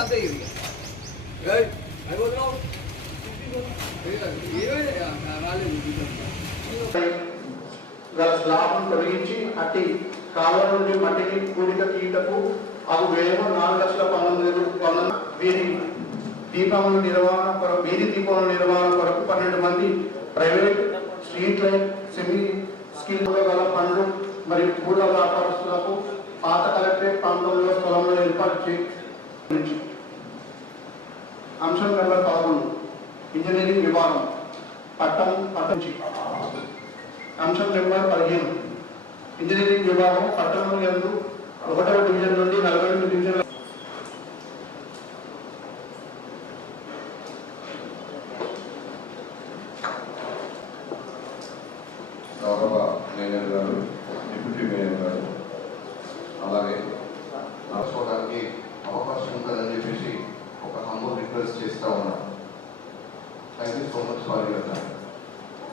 అంతే ఇది అయిపోతున్నావు స్లాబ్ను తొలగించి అట్టి కాలువ నుండి మట్టిని కూడిక తీయటకు అవి వ్యయం 4,19,000 వీరి దీపముల నిర్వహణ కొరకు వీధి దీపముల నిర్వహణ కొరకు 12 మంది private street light semi skill గల పనులు మరియు పూల వ్యాపారస్తులకు పాత కలెక్టరేట్ ప్రాంతంలో స్థలంలో ఏర్పాటు చేయించి అంశం నెంబర్ 11 ఇంజనీరింగ్ విభాగం పట్టణంచి అంశం నెంబర్ 15 ఇంజనీరింగ్ విభాగం పట్టణం యందు 1వ డివిజన్ నుండి 42 డివిజన్ల గౌరవ మేయర్ గారు, డిప్యూటీ మేయర్ గారు, అలాగే నడుచుకోవడానికి అవకాశం ఉంటుందని చెప్పేసి ఒక హంబుల్ రిక్వెస్ట్ చేస్తూ ఉన్నాం. Thank you so much for your time.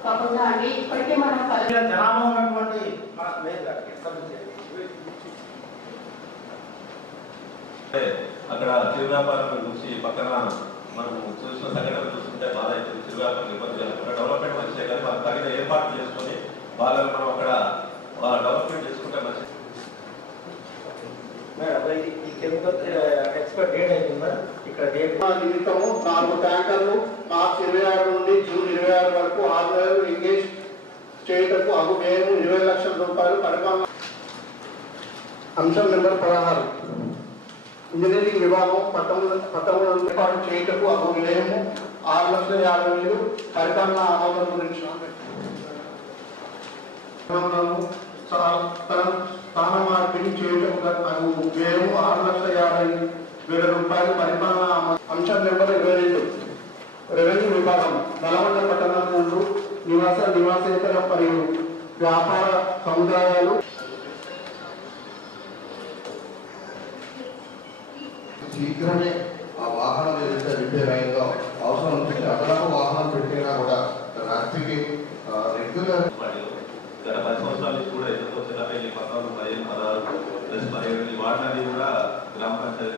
కాకుండా అండి ఇప్పటికే మనం జనాభా ఉన్నటువంటి అక్కడ చిరు వ్యాపారం గురించి పక్కన మనం చూసిన సంఘటనలు చూస్తుంటే బాధ అవుతుంది. చిరు వ్యాపారం ఇబ్బంది అక్కడ డెవలప్మెంట్ మంచిదే కానీ మనం తగిన ఏర్పాటు చేసుకొని వాళ్ళని మనం అక్కడ డెవలప్మెంట్ చేసుకుంటే మంచిది. ఎక్స్పైర్ డేట్ అయిపోయిందా? ఇక్కడ డేట్ నిమిత్తము 4 ట్యాంకర్లు మార్చి 26 నుండి జూన్ 26 వరకు 6 నెలలు ఎంగేజ్ చేయటకు అగు వ్యయం 20 లక్షల రూపాయలు పరిపాలన. అంశం నెంబర్ 16 ఇంజనీరింగ్ విభాగం పట్టణంలో ఏర్పాటు చేయటకు అగు వ్యయము 6,50,000 పరిపాలన ఆమోదం గురించి స్థాన మార్పిడి చేయటకు వ్యయం 6,50,000 రూపాయలు పరిపాలన. అంశం నెంబర్ 22 రెవెన్యూ విభాగం నల్గొండ పట్టణం నందు నివాసేతర మరియు వ్యాపార సముదాయాలు శీఘ్రమే ఆ వాహనం ఏదైతే రిపేర్ అయిందో అవసరం ఉంటుంది అదనపు వాహనం పెట్టినా కూడా రాత్రికి రెగ్యులర్ గత 10 సంవత్సరాల నుంచి కూడా ఎంతో చిన్నపల్లి పక్కన 15, 16 ప్లస్ 17 వార్డులన్నీ కూడా గ్రామ పంచాయతీ